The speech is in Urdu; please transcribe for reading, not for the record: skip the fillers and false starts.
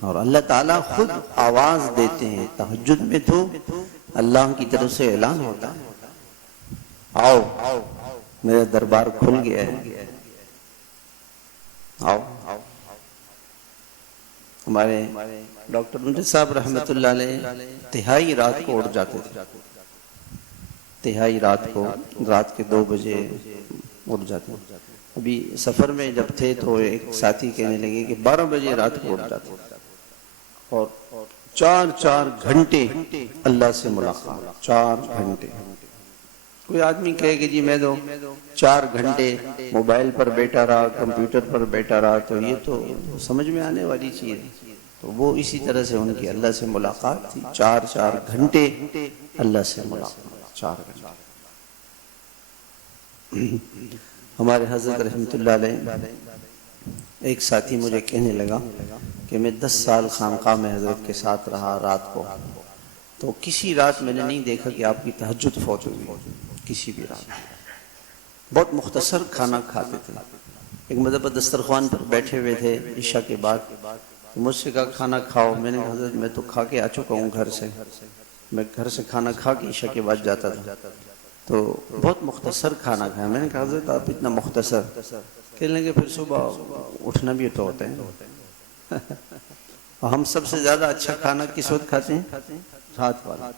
اور اللہ تعالیٰ خود آواز دیتے ہیں تہجد میں، تو اللہ کی طرف سے اعلان ہوتا ہے آؤ میرا دربار کھل گیا ہے، آؤ۔ ہمارے ڈاکٹر امجد صاحب رحمۃ اللہ علیہ تہائی رات کو اٹھ جاتے تھے، تہائی رات کو، رات کے 2 بجے اٹھ جاتے ہیں۔ ابھی سفر میں جب تھے تو ایک ساتھی کہنے لگے کہ 12 بجے رات کو اٹھ جاتے اور 4 گھنٹے اللہ سے ملاقات، 4 گھنٹے۔ کوئی آدمی کہے کہ جی میں تو 4 گھنٹے موبائل پر بیٹھا رہا، کمپیوٹر پر بیٹھا رہا، تو یہ تو سمجھ میں آنے والی چیز ہے۔ تو وہ اسی طرح سے ان کی اللہ سے ملاقات تھی، 4 گھنٹے اللہ سے ملاقات، 4 گھنٹے۔ ہمارے حضرت رحمۃ اللہ علیہ ایک ساتھی مجھے کہنے لگا کہ میں 10 سال خانقاہ میں حضرت کے ساتھ رہا، رات کو تو کسی رات میں نے نہیں دیکھا کہ آپ کی تہجد فوت ہوئی، کسی بھی رات۔ بہت مختصر کھانا کھاتے تھے۔ ایک مرتبہ دسترخوان پر بیٹھے ہوئے تھے عشاء کے بعد، تو مجھ سے کہا کھانا کھاؤ۔ میں نے کہا حضرت میں تو کھا کے آ چکا ہوں گھر سے، میں گھر سے کھانا کھا کے عشاء کے بعد جاتا تھا، تو بہت مختصر کھانا کھایا۔ میں نے کہا حضرت آپ اتنا مختصر، کہنے لگے پھر صبح اٹھنا بھی تو ہوتا ہے۔ ہم سب سے زیادہ اچھا کھانا کس وقت کھاتے ہیں؟ رات والا۔